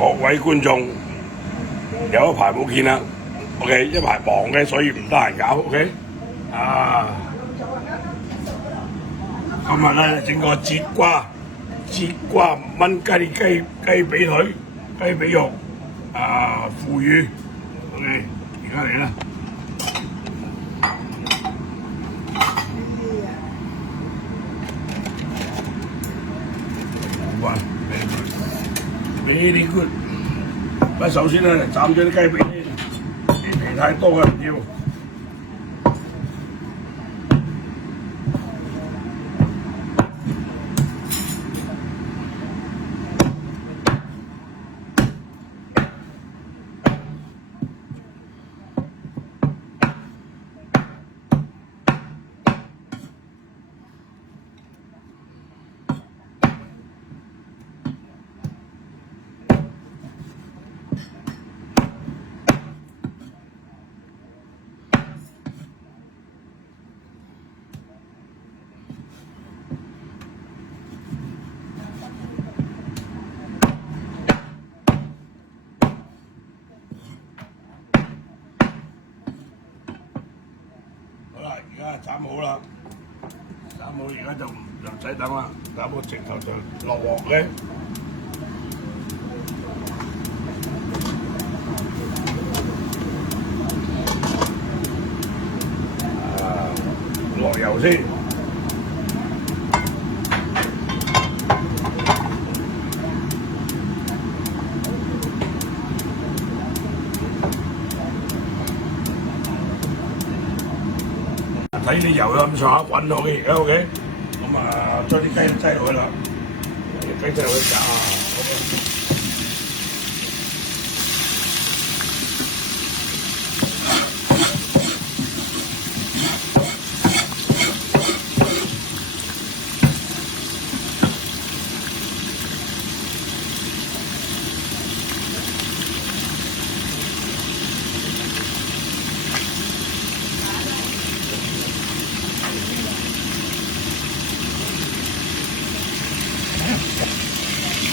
各位觀眾，有一排冇見啦，OK， 一排忙嘅，所以唔得閒搞，OK， 啊，今日咧整個節瓜炆雞髀腿、雞髀肉，腐乳 ，OK， 而家嚟啦。哇 ，very good。咁首先咧，斬咗啲雞髀先，啲皮太多嘅唔要。而家斬好啦，斬好而家就唔使等啦，斬好直頭就落鑊嘅。落油先。睇啲油有咁上下滾落去，而家 OK， 咁將啲雞擠落去啦，雞擠落去炸，OK。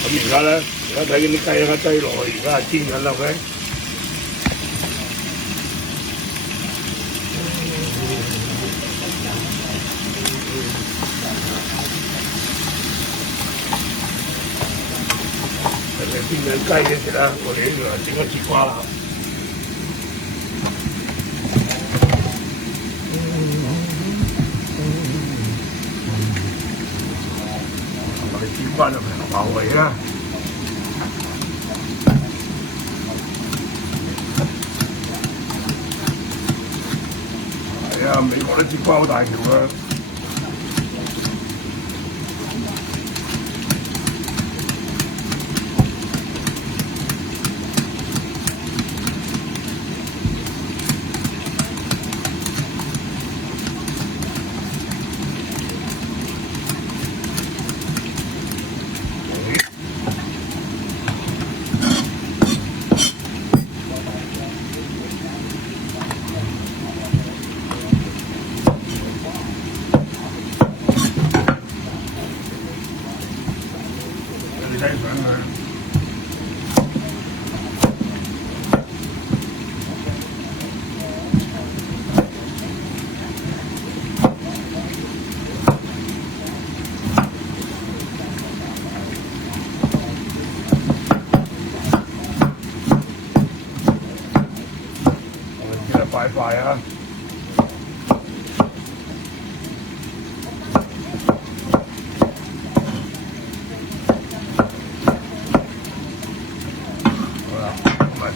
咁而家咧，而家睇緊啲雞而家擠落去，而家係煎緊啦 ，OK。人哋煎緊雞嘅時啦，我哋呢度係整個節瓜啦。我哋節瓜就平爆味啦。係啊，美國啲節瓜好大條啊！雞上去，我哋切得快快啊！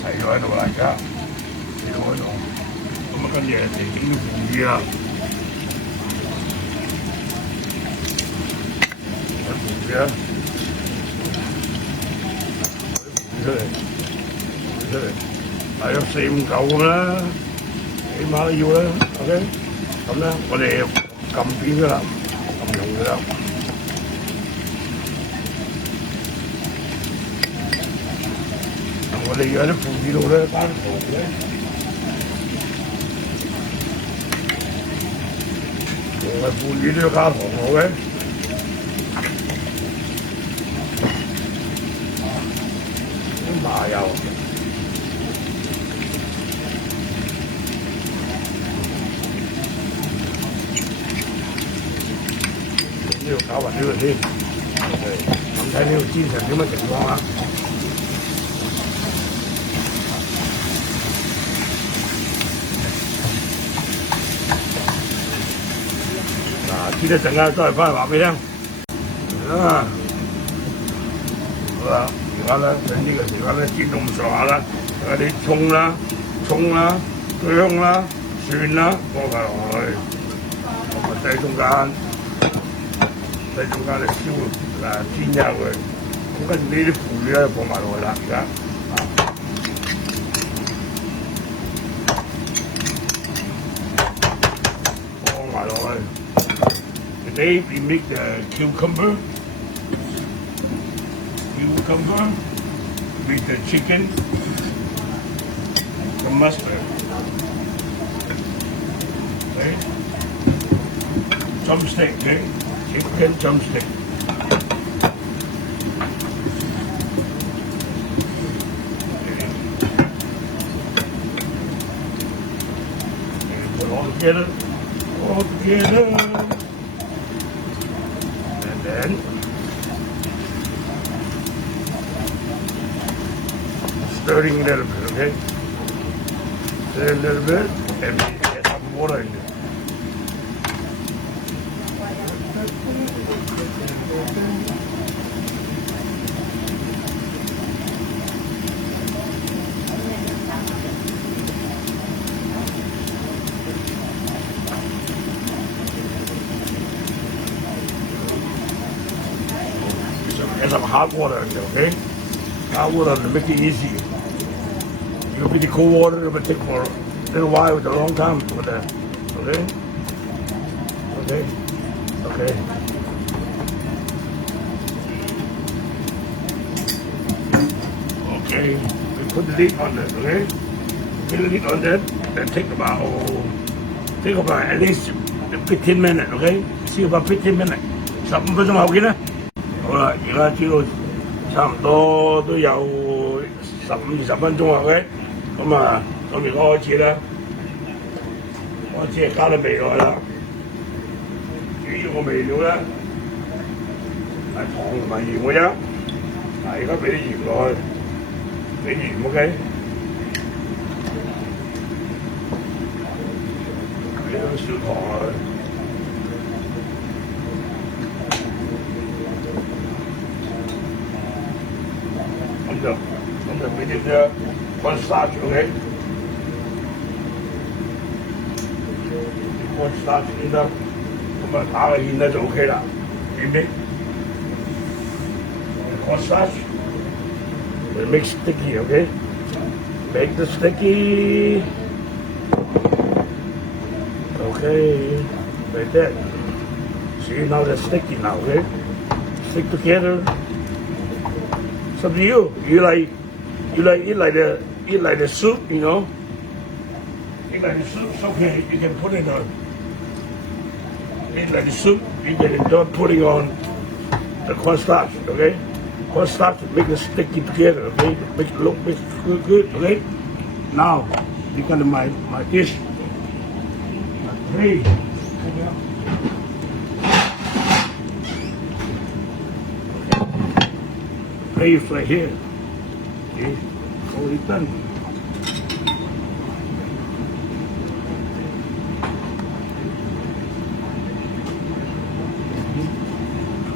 齊咗喺度啦，而家齊咗喺度，咁跟住就整啲腐乳啦，啲腐乳啊，出嚟，大約4、5嚿咁啦，起碼都要啦 ，OK， 咁咧我哋撳扁佢啦，撳溶佢啦。我哋有啲腐乳度咧，加啲糖嘅，我係腐乳都要加糖嘅。麻油。呢度搞勻呢度先，OK，咁睇呢度煎成點嘅情況啊？嗱，煎一陣間都係翻嚟話俾你聽。啊，好啦，而家咧喺呢個時間咧煎到咁上下啦，有啲葱啦、薑啦、蒜啦放埋落去，咁啊喺中間。喺中間嚟燒煎下佢，咁跟住呢啲腐乳咧放埋落去啦，而家放埋落去。Today we make the cucumber with the chicken, the mustard, okay? Drumstick, okay? Chicken drumstick. Put it all together, and then stirring a little bit, okay? Stir a little bit, and add some water in it. Add some hot water in there, okay? Hot water to make it easy. You'll be the cold water, it will take for a little while, with a long time for that. Okay? Okay? Okay. Okay, we put the lid on it, okay? Put the lid on that, and take about at least 15 minutes, okay? See about 15 minutes. 15分鐘後見啦。好啦，而家煮到差唔多都有15-20分鐘啦，OK？咁啊，咁而家開始啦，開始係加啲味落去啦。主要個味料咧係糖同埋鹽嘅啫。嗱，而家俾啲鹽落去，俾啲鹽 OK？ 俾啲少糖落去。咁就俾啲啫cornstarch OK， cornstarch 先得，咁啊打個芡咧就 OK 啦。點 cornstarch we make sticky OK， make the sticky OK like that. See now they're sticky now OK, stick together. It's up to you. You like the soup, you know. You like the soup, it's okay. You can put it on. You like the soup, you can enjoy putting on the cornstarch, okay? Cornstarch to make it sticky together, okay? Make it look good, okay? Now, you got my dish. My tray. Place right here. Okay, already done.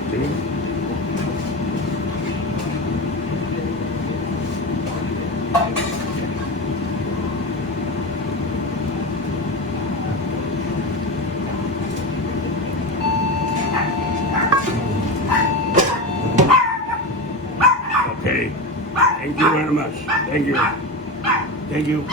Okay. Okay. Thank you very much. Thank you. Thank you.